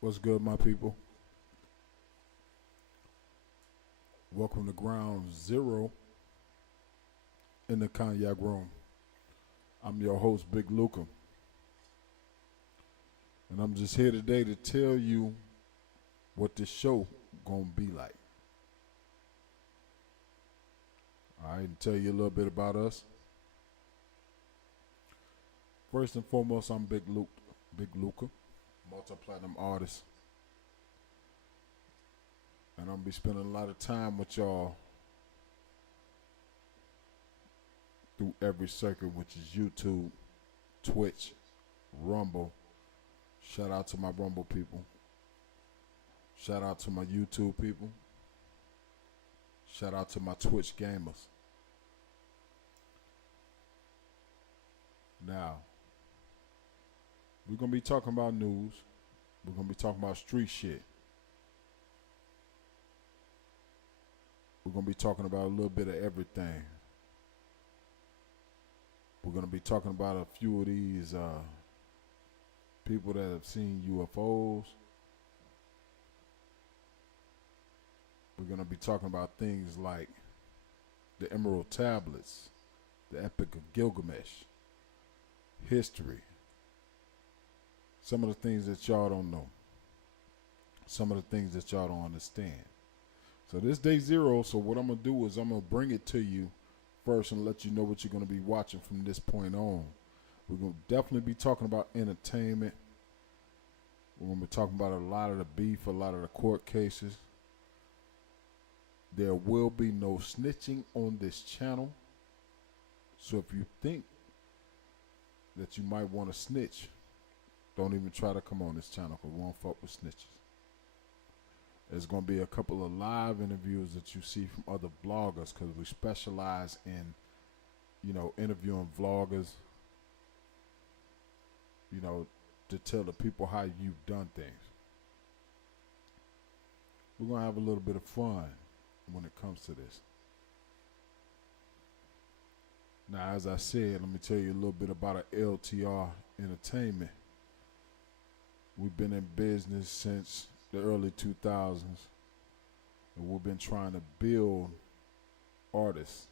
What's good, my people? Welcome to Ground Zero in the Cognac Room. I'm your host, Big Luca, and I'm just here today to tell you what this show gonna be like. All right, and tell you a little bit about us. First and foremost, I'm Big Luca, multi-platinum artist, and I'm gonna be spending a lot of time with y'all through every circuit, which is YouTube, Twitch, Rumble. Shout out to my Rumble people. Shout out to my YouTube people. Shout out to my Twitch gamers. Now, we're going to be talking about news. We're going to be talking about street shit. We're going to be talking about a little bit of everything. We're going to be talking about a few of these people that have seen UFOs. We're going to be talking about things like the Emerald Tablets, the Epic of Gilgamesh, history, some of the things that y'all don't know, some of the things that y'all don't understand. So this day zero, so what I'm going to do is I'm going to bring it to you first and let you know what you're going to be watching from this point on. We're going to definitely be talking about entertainment. We're going to be talking about a lot of the beef, a lot of the court cases. There will be no snitching on this channel. So if you think that you might want to snitch, don't even try to come on this channel because we won't fuck with snitches. There's going to be a couple of live interviews that you see from other bloggers because we specialize in, interviewing vloggers, to tell the people how you've done things. We're going to have a little bit of fun when it comes to this. Now, as I said, let me tell you a little bit about a LTR Entertainment. We've been in business since the early 2000s, and we've been trying to build artists.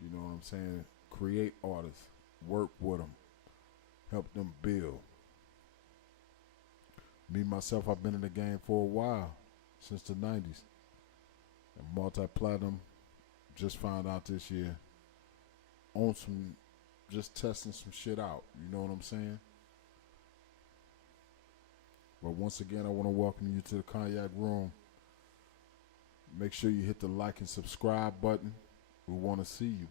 You know what I'm saying? Create artists, work with them, help them build. Me, myself, I've been in the game for a while, since the 90s. And multi-platinum, just found out this year, on some, just testing some shit out. You know what I'm saying? But once again, I want to welcome you to the Cognac Room. Make sure you hit the like and subscribe button. We want to see you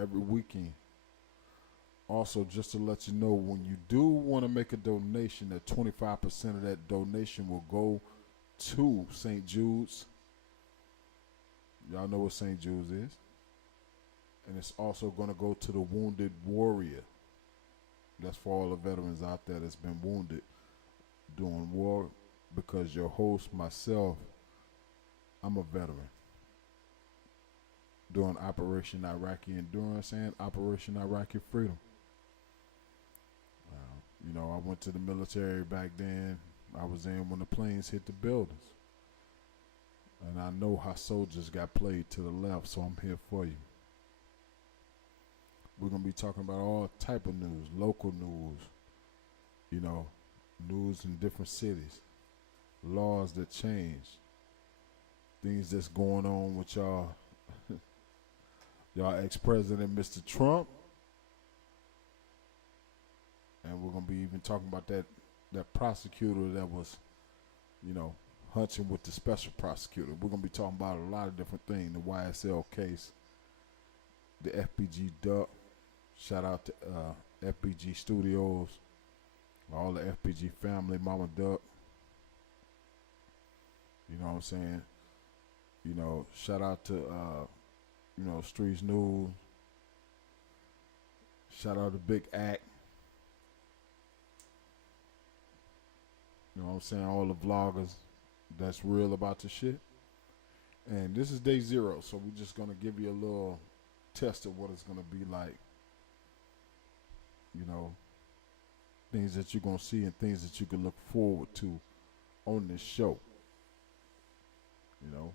every weekend. Also, just to let you know, when you do want to make a donation, that 25% of that donation will go to St. Jude's. Y'all know what St. Jude's is. And it's also going to go to the Wounded Warrior. That's for all the veterans out there that's been wounded during war, because your host, myself, I'm a veteran during Operation Iraqi Endurance and Operation Iraqi Freedom. I went to the military back then. I was in when the planes hit the buildings. And I know how soldiers got played to the left, so I'm here for you. We're going to be talking about all type of news, local news, news in different cities, laws that change, things that's going on with y'all ex-president, Mr. Trump. And we're going to be even talking about that prosecutor that was, hunching with the special prosecutor. We're going to be talking about a lot of different things, the YSL case, the FBG duck. Shout out to FBG Studios, all the FBG family, Mama Duck. You know what I'm saying? Shout out to, Streets News. Shout out to Big Act. You know what I'm saying? All the vloggers that's real about the shit. And this is day zero, so we're just going to give you a little test of what it's going to be like, things that you're going to see and things that you can look forward to on this show. You know,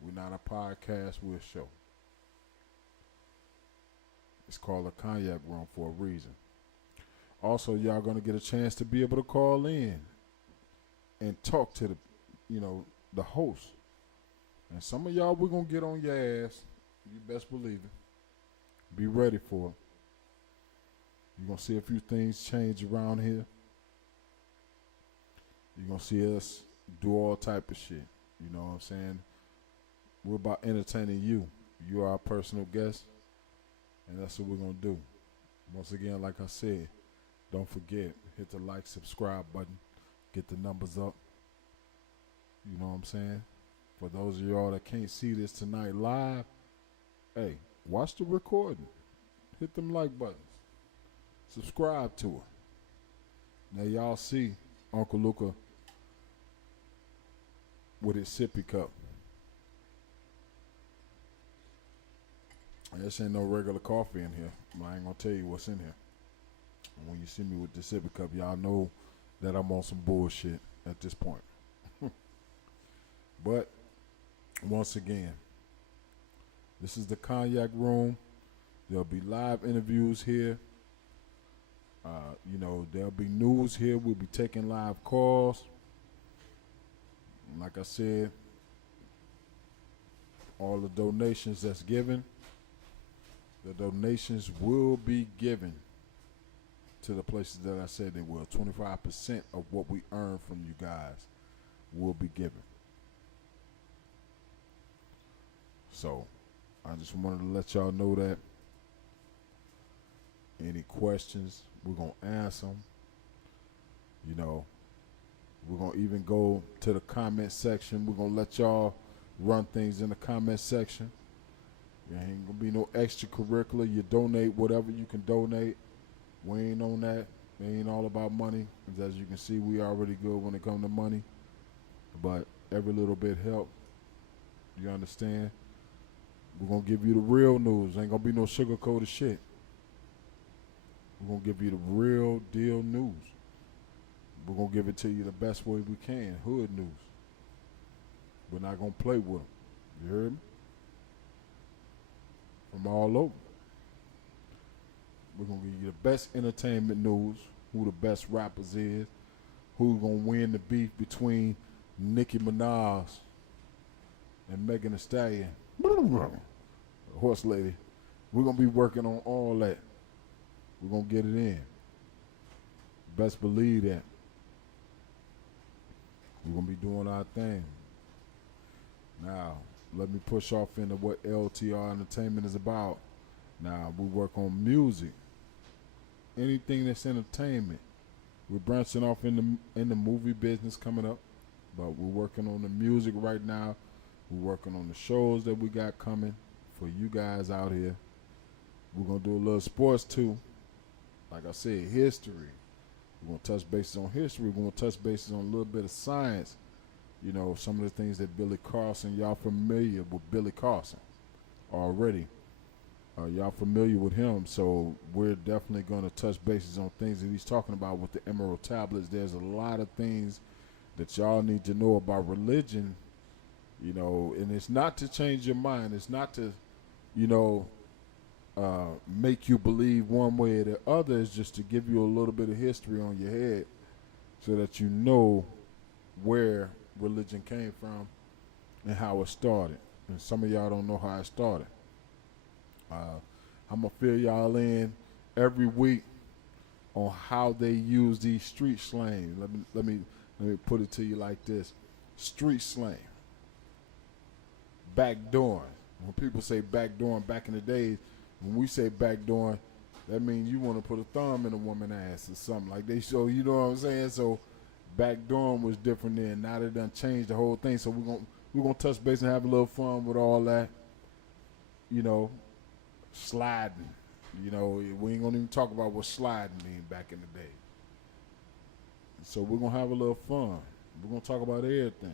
we're not a podcast, we're a show. It's called a Cognac Room for a reason. Also, y'all going to get a chance to be able to call in and talk to the, the host. And some of y'all, we're going to get on your ass. You best believe it. Be ready for it. You're going to see a few things change around here. You're going to see us do all type of shit. You know what I'm saying? We're about entertaining you. You are our personal guest. And that's what we're going to do. Once again, like I said, don't forget, hit the like, subscribe button. Get the numbers up. You know what I'm saying? For those of y'all that can't see this tonight live, hey, watch the recording. Hit them like buttons. Subscribe to it. Now y'all see Uncle Luca with his sippy cup. This ain't no regular coffee in here. I ain't gonna tell you what's in here. When you see me with the sippy cup, y'all know that I'm on some bullshit at this point. But once again, this is the Cognac Room. There'll be live interviews here. There'll be news here. We'll be taking live calls. And like I said, all the donations that's given, the donations will be given to the places that I said they will. 25% of what we earn from you guys will be given. So, I just wanted to let y'all know that. Any questions, we're going to answer them. We're going to even go to the comment section. We're going to let y'all run things in the comment section. There ain't going to be no extracurricular. You donate whatever you can donate. We ain't on that. It ain't all about money. As you can see, we already good when it comes to money. But every little bit helps. You understand? We're going to give you the real news. Ain't going to be no sugar-coated shit. We're going to give you the real deal news. We're going to give it to you the best way we can. Hood news. We're not going to play with them. You heard me? From all over. We're going to give you the best entertainment news. Who the best rappers is. Who's going to win the beef between Nicki Minaj and Megan Thee Stallion. Horse lady. We're going to be working on all that. We're going to get it in. Best believe that. We're going to be doing our thing. Now, let me push off into what LTR Entertainment is about. Now, we work on music. Anything that's entertainment. We're branching off in the movie business coming up. But we're working on the music right now. We're working on the shows that we got coming for you guys out here. We're going to do a little sports too. Like I said, history. We're going to touch bases on history. We're going to touch bases on a little bit of science. Some of the things that Billy Carson, y'all familiar with Billy Carson already. Y'all familiar with him, so we're definitely going to touch bases on things that he's talking about with the Emerald Tablets. There's a lot of things that y'all need to know about religion, and it's not to change your mind. It's not to, make you believe one way or the other. It's just to give you a little bit of history on your head so that you know where religion came from and how it started. And some of y'all don't know how it started. I'm going to fill y'all in every week on how they use these street slang. Let me put it to you like this. Street slang. Backdooring. When people say backdooring back in the days, when we say backdooring, that means you want to put a thumb in a woman's ass or something like that. So you know what I'm saying? So backdooring was different then. Now they done changed the whole thing. So we're gonna touch base and have a little fun with all that. Sliding. We ain't gonna even talk about what sliding mean back in the day. So we're gonna have a little fun. We're gonna talk about everything.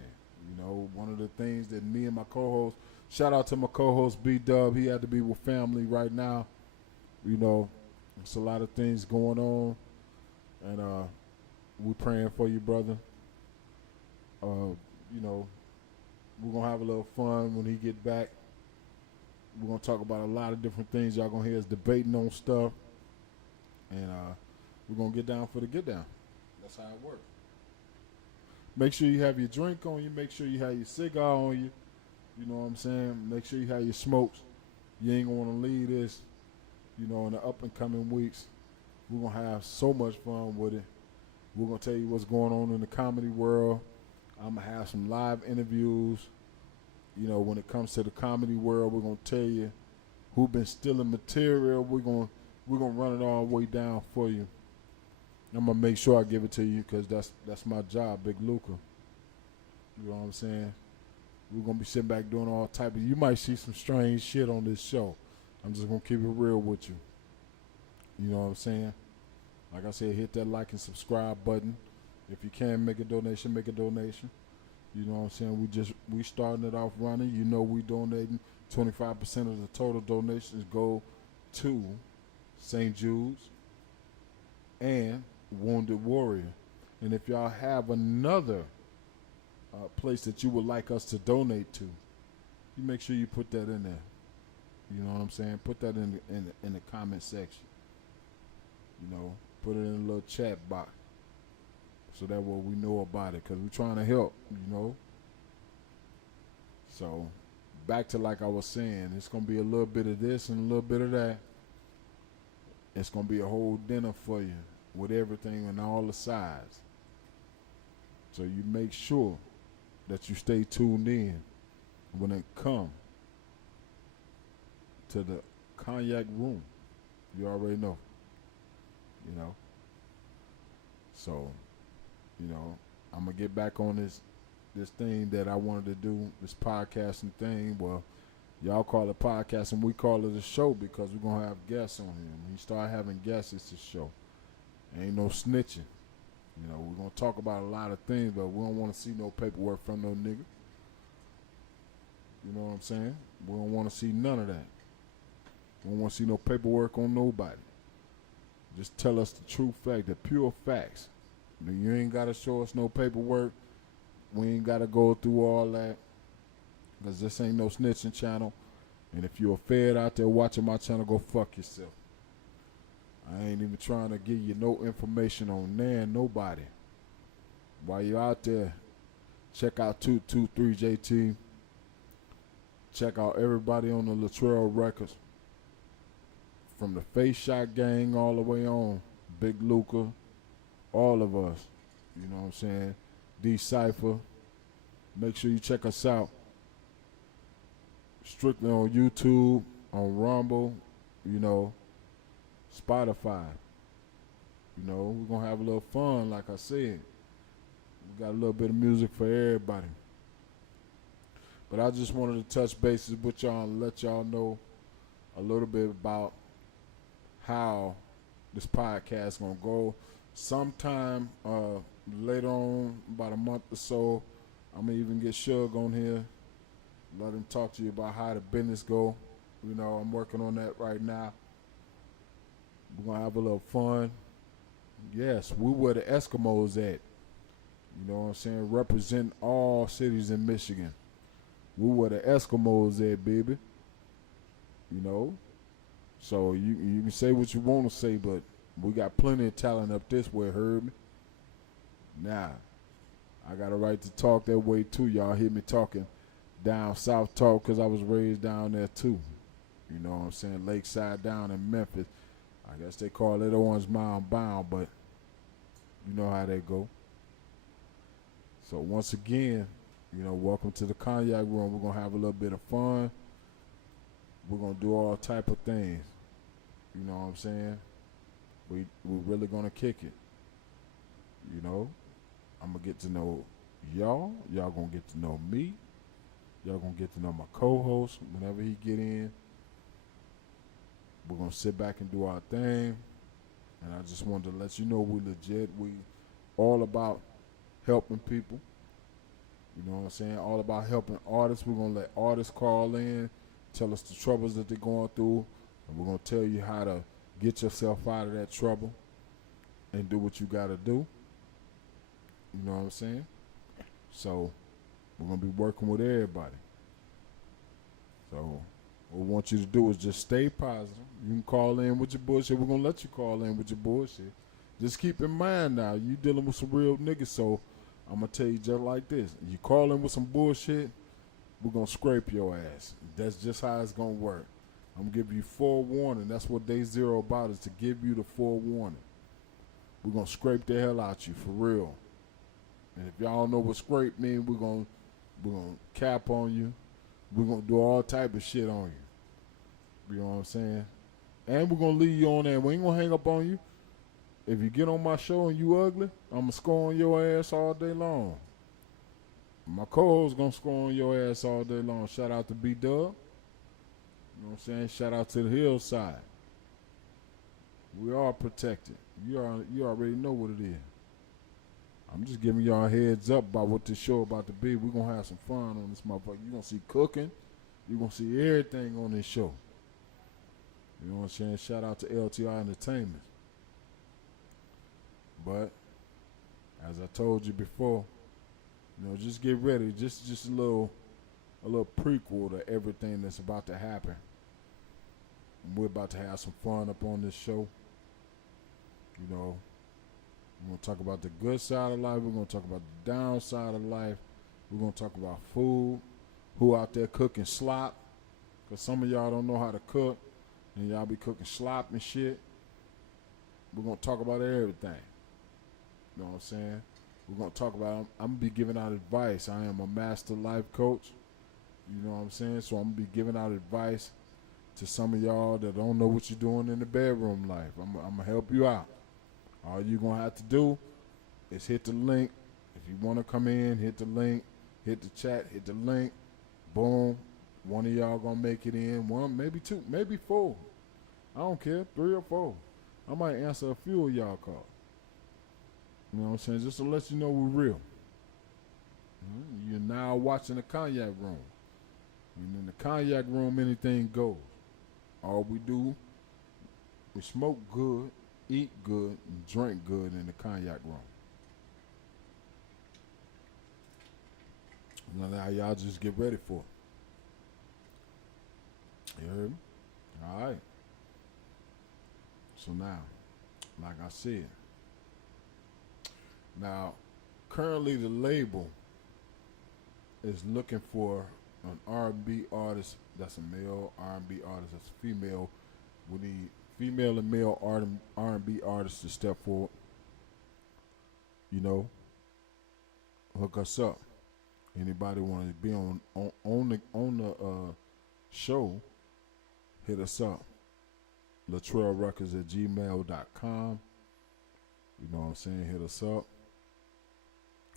One of the things that me and my co-host, shout out to my co-host B-Dub, he had to be with family right now. There's a lot of things going on. And we praying for you, brother. You know, we're gonna have a little fun when he get back. We're gonna talk about a lot of different things. Y'all gonna hear us debating on stuff, and we're gonna get down for the get down. That's how it works. Make sure you have your drink on you. Make sure you have your cigar on you. You know what I'm saying? Make sure you have your smokes. You ain't gonna want to leave this. You know, in the up and coming weeks, we're gonna have so much fun with it. We're gonna tell you what's going on in the comedy world. I'm gonna have some live interviews. You know, when it comes to the comedy world, we're gonna tell you who been stealing material. We're gonna run it all the way down for you. I'm gonna make sure I give it to you because that's my job, Big Luca. You know what I'm saying? We're gonna be sitting back doing all type of. You might see some strange shit on this show. I'm just gonna keep it real with you. You know what I'm saying? Like I said, hit that like and subscribe button. If you can make a donation, make a donation. You know what I'm saying? We starting it off running. You know we donating 25% of the total donations go to St. Jude's and Wounded Warrior. And if y'all have another place that you would like us to donate to, you make sure you put that in there. You know what I'm saying? Put that in the comment section. You know, put it in a little chat box so that way we know about it because we're trying to help, you know. So back to like I was saying, it's going to be a little bit of this and a little bit of that. It's going to be a whole dinner for you with everything and all the sides. So you make sure that you stay tuned in when it comes to the Cognac Room. You already know. You know. So, you know, I'm going to get back on this thing that I wanted to do, this podcasting thing. Well, y'all call it podcasting, we call it a show because we're going to have guests on here. When you start having guests, it's a show. Ain't no snitching. You know, we're going to talk about a lot of things, but we don't want to see no paperwork from no nigga. You know what I'm saying? We don't want to see none of that. We don't want to see no paperwork on nobody. Just tell us the true fact, the pure facts. You ain't got to show us no paperwork. We ain't got to go through all that because this ain't no snitching channel. And if you're a fed out there watching my channel, go fuck yourself. I ain't even trying to give you no information on nobody. While you're out there, check out 223JT. Check out everybody on the Latrell Records. From the Face Shot Gang all the way on. Big Luca. All of us. You know what I'm saying? D-Cypher. Make sure you check us out. Strictly on YouTube, on Rumble, you know, Spotify. You know, we're going to have a little fun, like I said. We got a little bit of music for everybody. But I just wanted to touch bases with y'all and let y'all know a little bit about how this podcast is going to go. Sometime later on, about a month or so, I'm going to even get Suge on here. Let him talk to you about how the business go. You know, I'm working on that right now. We're going to have a little fun. Yes, we where the Eskimos at. You know what I'm saying? Represent all cities in Michigan. We where the Eskimos at, baby. You know? So you can say what you want to say, but we got plenty of talent up this way, heard me? Nah. I got a right to talk that way too. Y'all hear me talking down south talk because I was raised down there too. You know what I'm saying? Lakeside down in Memphis. I guess they call it Orange Mound Bound, but you know how they go. So once again, you know, welcome to the Cognac Room. We're going to have a little bit of fun. We're going to do all type of things. You know what I'm saying? We're really going to kick it. You know? I'm going to get to know y'all. Y'all going to get to know me. Y'all going to get to know my co-host whenever he get in. We're going to sit back and do our thing. And I just wanted to let you know we legit. We all about helping people. You know what I'm saying? All about helping artists. We're going to let artists call in, tell us the troubles that they're going through, and we're going to tell you how to get yourself out of that trouble. and do what you gotta do. You know what I'm saying? So we're gonna be working with everybody. So what we want you to do is just stay positive. You can call in with your bullshit. We're gonna let you call in with your bullshit. Just keep in mind now, you dealing with some real niggas, so I'm gonna tell you just like this. You call in with some bullshit, we're gonna scrape your ass. That's just how it's gonna work. I'm gonna give you forewarning. That's what day zero about, is to give you the forewarning. We're gonna scrape the hell out you for real. And if y'all don't know what scrape means, we're gonna cap on you. We're gonna do all type of shit on you. You know what I'm saying? And we're gonna leave you on there. We ain't gonna hang up on you. If you get on my show and you ugly, I'm gonna score on your ass all day long. My co-host gonna score on your ass all day long. Shout out to B-Dub. You know what I'm saying? Shout out to the hillside. We are protected. You already know what it is. I'm just giving y'all a heads up about what this show about to be. We're going to have some fun on this motherfucker. You're going to see cooking. You're going to see everything on this show. You know what I'm saying? Shout out to LTR Entertainment. But, as I told you before, you know, just get ready. Just a little prequel to everything that's about to happen. We're about to have some fun up on this show. You know, we're going to talk about the good side of life. We're going to talk about the downside of life. We're going to talk about food, who out there cooking slop. Because some of y'all don't know how to cook, and y'all be cooking slop and shit. We're going to talk about everything. You know what I'm saying? We're going to talk about, I'm going to be giving out advice. I am a master life coach. You know what I'm saying? So I'm going to be giving out advice to some of y'all that don't know what you're doing in the bedroom life. I'm going to help you out. All you're going to have to do is hit the link. If you want to come in, hit the link, hit the chat, hit the link. Boom. One of y'all going to make it in. One, maybe two, maybe four. I don't care. 3 or 4. I might answer a few of y'all calls. You know what I'm saying? Just to let you know we're real. You're now watching the Cognac Room. And in the Cognac Room, anything goes. All we do, we smoke good, eat good, and drink good in the Cognac Room. Now y'all just get ready for it. You heard me? All right. So now, like I said, now currently the label is looking for an R&B artist that's a male, R&B artist that's a female. We need female and male R&B artists to step forward. You know, hook us up. Anybody want to be on the show, hit us up. ltr-ent@gmail.com. You know what I'm saying? Hit us up.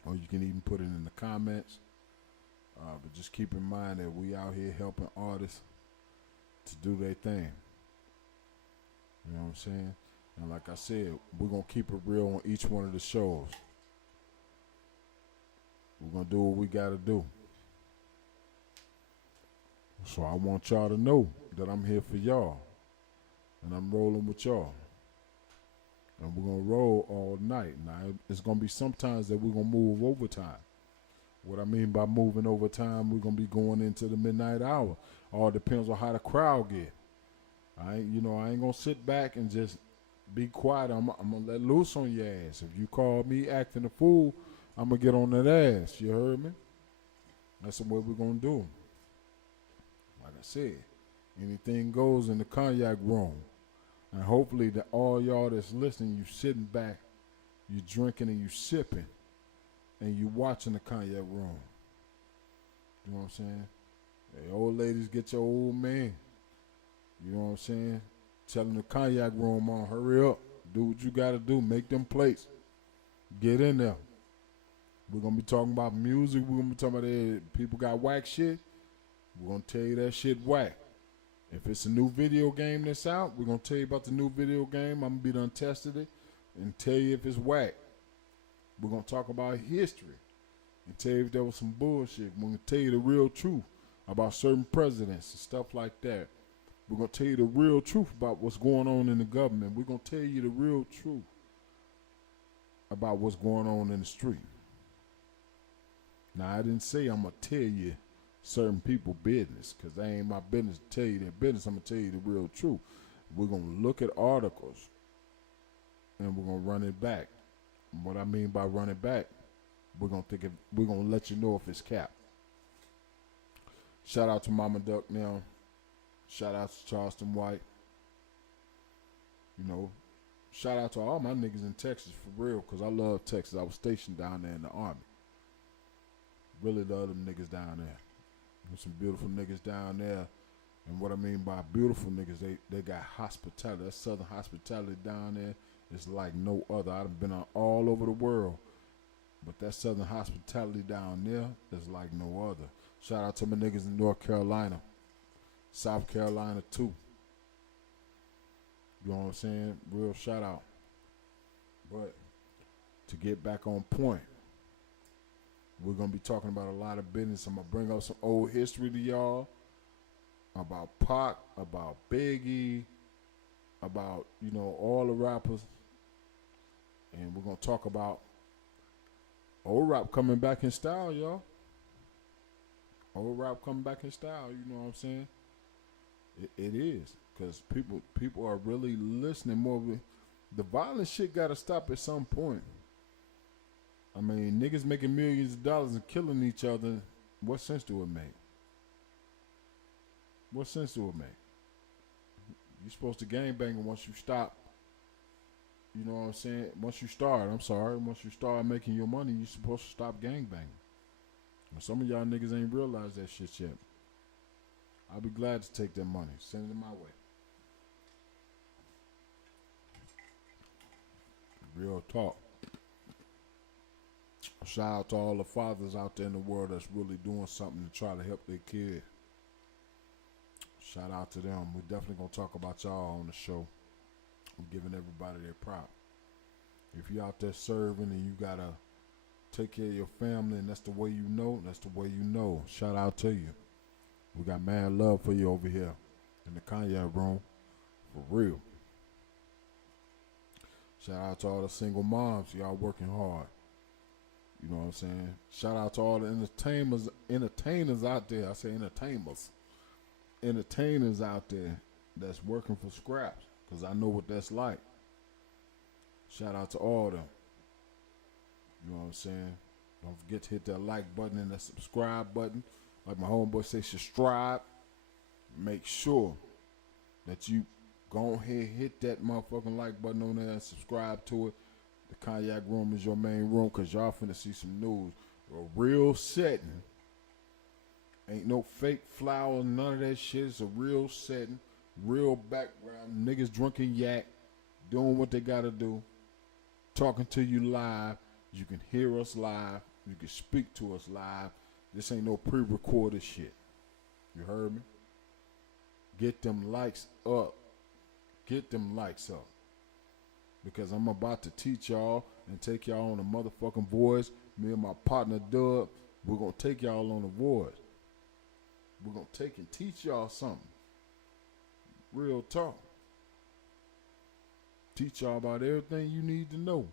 Or you can even put it in the comments. But just keep in mind that we out here helping artists to do their thing. You know what I'm saying? And like I said, we're going to keep it real on each one of the shows. We're going to do what we got to do. So I want y'all to know that I'm here for y'all. And I'm rolling with y'all. And we're going to roll all night. Now, it's going to be sometimes that we're going to move overtime. What I mean by moving overtime, we're going to be going into the midnight hour. All depends on how the crowd get. I ain't going to sit back and just be quiet. I'm going to let loose on your ass. If you call me acting a fool, I'm going to get on that ass. You heard me? That's what we're going to do. Like I said, anything goes in the Cognac Room. And hopefully that all y'all that's listening, you sitting back, you drinking and you sipping, and you watching the Cognac Room. You know what I'm saying? Hey, old ladies, get your old man. You know what I'm saying? Tell them the Cognac Room on. Hurry up. Do what you got to do. Make them plates. Get in there. We're going to be talking about music. We're going to be talking about people got whack shit. We're going to tell you that shit whack. If it's a new video game that's out, we're going to tell you about the new video game. I'm going to be done tested it and tell you if it's whack. We're going to talk about history and tell you if there was some bullshit. We're going to tell you the real truth about certain presidents and stuff like that. We're going to tell you the real truth about what's going on in the government. We're going to tell you the real truth about what's going on in the street. Now, I didn't say I'm going to tell you certain people business, because that ain't my business to tell you their business. I'm going to tell you the real truth. We're going to look at articles, and we're going to run it back. And what I mean by run it back, we're going to let you know if it's cap. Shout out to Mama Duck now. Shout out to Charleston White. You know, shout out to all my niggas in Texas for real, because I love Texas. I was stationed down there in the Army. Really love them niggas down there. There's some beautiful niggas down there. And what I mean by beautiful niggas, they got hospitality. That southern hospitality down there is like no other. I've been all over the world, but that southern hospitality down there is like no other. Shout out to my niggas in North Carolina, South Carolina too. You know what I'm saying? Real shout out. But to get back on point, we're going to be talking about a lot of business. I'm going to bring up some old history to y'all about Pac, about Biggie, about, you know, all the rappers. And we're going to talk about old rap coming back in style, y'all. Old rap coming back in style, you know what I'm saying? It is, because people are really listening more. The violent shit got to stop at some point. I mean, niggas making millions of dollars and killing each other. What sense do it make? What sense do it make? You're supposed to gangbang once you stop. You know what I'm saying? Once you start making your money, you're supposed to stop gangbanging. And some of y'all niggas ain't realized that shit yet. I'll be glad to take that money. Send it my way. Real talk. Shout out to all the fathers out there in the world that's really doing something to try to help their kid. Shout out to them. We're definitely going to talk about y'all on the show. I'm giving everybody their prop. If you're out there serving and you got to take care of your family and that's the way you know, that's the way you know. Shout out to you. We got mad love for you over here in the Cognac Room. For real. Shout out to all the single moms. Y'all working hard. You know what I'm saying? Shout out to all the entertainers out there. I say entertainers. Entertainers out there that's working for scraps, because I know what that's like. Shout out to all of them. You know what I'm saying? Don't forget to hit that like button and that subscribe button. Like my homeboy say, subscribe. Make sure that you go ahead, hit that motherfucking like button on there and subscribe to it. The Cognac Room is your main room, because y'all finna see some news. A real setting. Ain't no fake flowers, none of that shit. It's a real setting, real background. Niggas drinking yak, doing what they gotta do, talking to you live. You can hear us live. You can speak to us live. This ain't no pre-recorded shit. You heard me? Get them likes up. Get them likes up. Because I'm about to teach y'all and take y'all on a motherfucking voyage. Me and my partner Dub, we're going to take y'all on a voyage. We're going to take and teach y'all something. Real talk. Teach y'all about everything you need to know.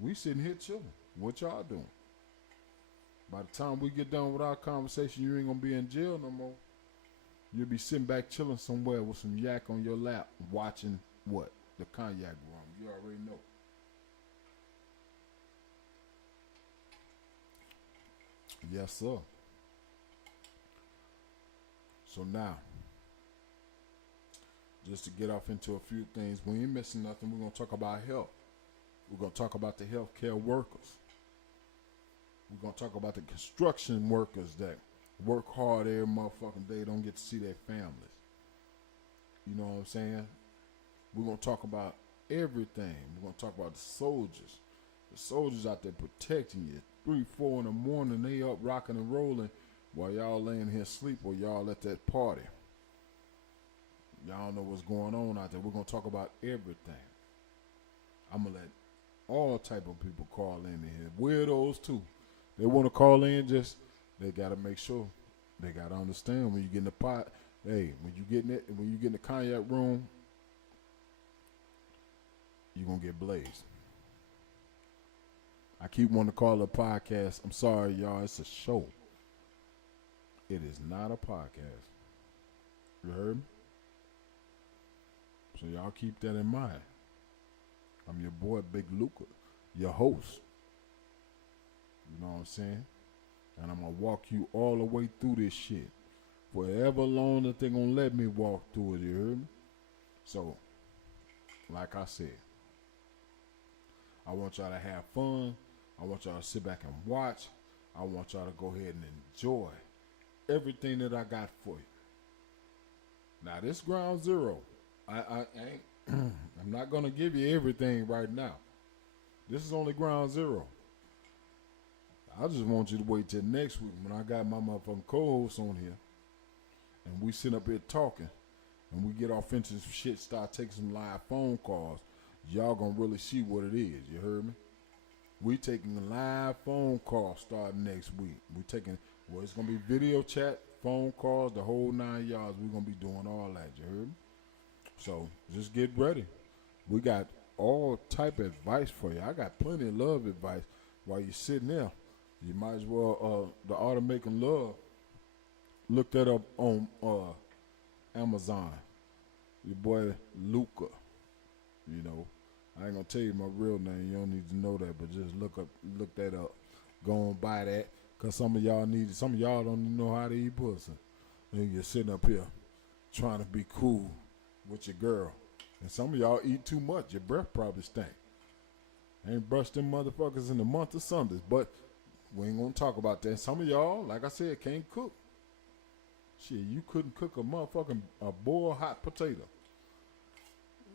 We sitting here chilling. What y'all doing? By the time we get done with our conversation, you ain't going to be in jail no more. You'll be sitting back chilling somewhere with some yak on your lap watching what? The Cognac Room. You already know. Yes, sir. So now, just to get off into a few things, we ain't missing nothing. We're going to talk about health. We're going to talk about the healthcare workers. We're going to talk about the construction workers that work hard every motherfucking day, don't get to see their families. You know what I'm saying? We're going to talk about everything. We're going to talk about the soldiers. The soldiers out there protecting you. 3, 4 in the morning, they up rocking and rolling while y'all laying here asleep or y'all at that party. Y'all know what's going on out there. We're going to talk about everything. I'm going to let all type of people call in here. Weirdos too. They want to call in, just they got to make sure. They got to understand when you get in the pot. Hey, when you get in the Cognac Room, you're going to get blazed. I keep wanting to call it a podcast. I'm sorry, y'all. It's a show. It is not a podcast. You heard me? So y'all keep that in mind. I'm your boy, Big Luca, your host. You know what I'm saying? And I'm going to walk you all the way through this shit. Forever long that they're going to let me walk through it, you heard me? So, like I said, I want y'all to have fun. I want y'all to sit back and watch. I want y'all to go ahead and enjoy everything that I got for you. Now, this ground zero, I ain't, I'm not going to give you everything right now. This is only ground zero. I just want you to wait till next week when I got my motherfucking co-host on here and we sit up here talking and we get off into some shit, start taking some live phone calls. Y'all gonna really see what it is, you heard me? We taking a live phone call starting next week. We taking, well, it's gonna be video chat, phone calls, the whole 9 yards. We're gonna be doing all that, you heard me? So just get ready. We got all type of advice for you. I got plenty of love advice while you're sitting there. You might as well, the Art of Making Love, look that up on Amazon. Your boy Luca, you know. I ain't gonna tell you my real name. You don't need to know that, but just look that up. Go and buy that, cause some of y'all don't even know how to eat pussy. And you're sitting up here trying to be cool with your girl, and some of y'all eat too much. Your breath probably stink. Ain't brushed them motherfuckers in a month of Sundays, but we ain't gonna talk about that. Some of y'all, like I said, can't cook. Shit, you couldn't cook a boiled hot potato.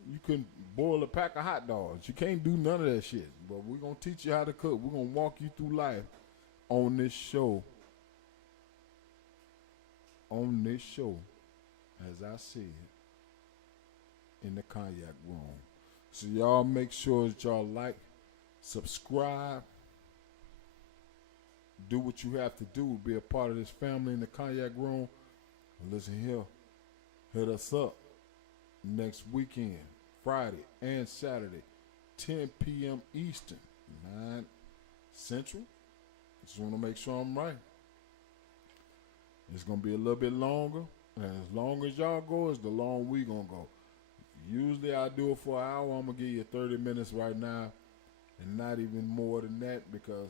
You couldn't boil a pack of hot dogs. You can't do none of that shit. But we're gonna teach you how to cook. We're gonna walk you through life on this show. On this show, as I said, in the Cognac Room. So y'all make sure that y'all like, subscribe, do what you have to do, be a part of this family in the Cognac Room. And listen here, hit us up next weekend, Friday and Saturday, 10 p.m. Eastern, 9 Central. Just want to make sure I'm right. It's going to be a little bit longer, and as long as y'all go, is the long we going to go. Usually I do it for an hour. I'm going to give you 30 minutes right now, and not even more than that, because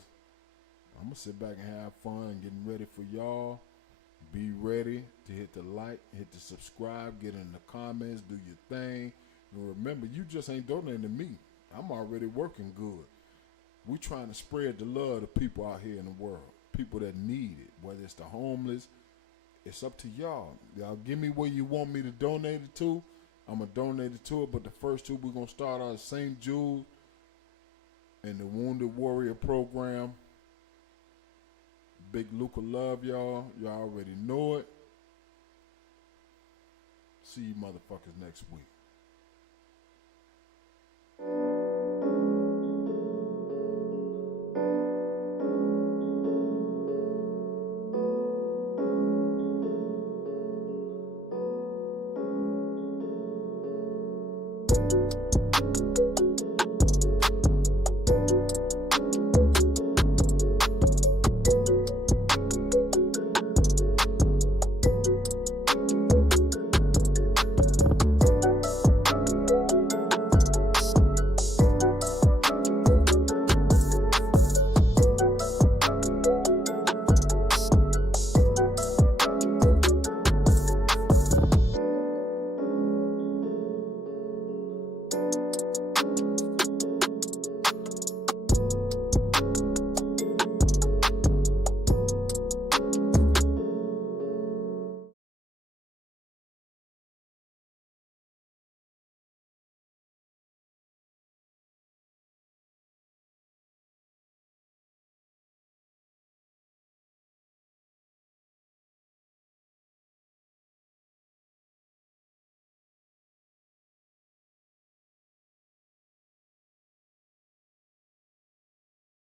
I'm going to sit back and have fun and getting ready for y'all. Be ready to hit the like, hit the subscribe, get in the comments, do your thing. And remember, you just ain't donating to me. I'm already working good. We trying to spread the love to people out here in the world, people that need it, whether it's the homeless. It's up to y'all. Y'all give me where you want me to donate it to. I'm going to donate it to it, but the first two, we're going to start out at St. Jude and the Wounded Warrior Program. Big Luca love y'all. Y'all already know it. See you motherfuckers next week.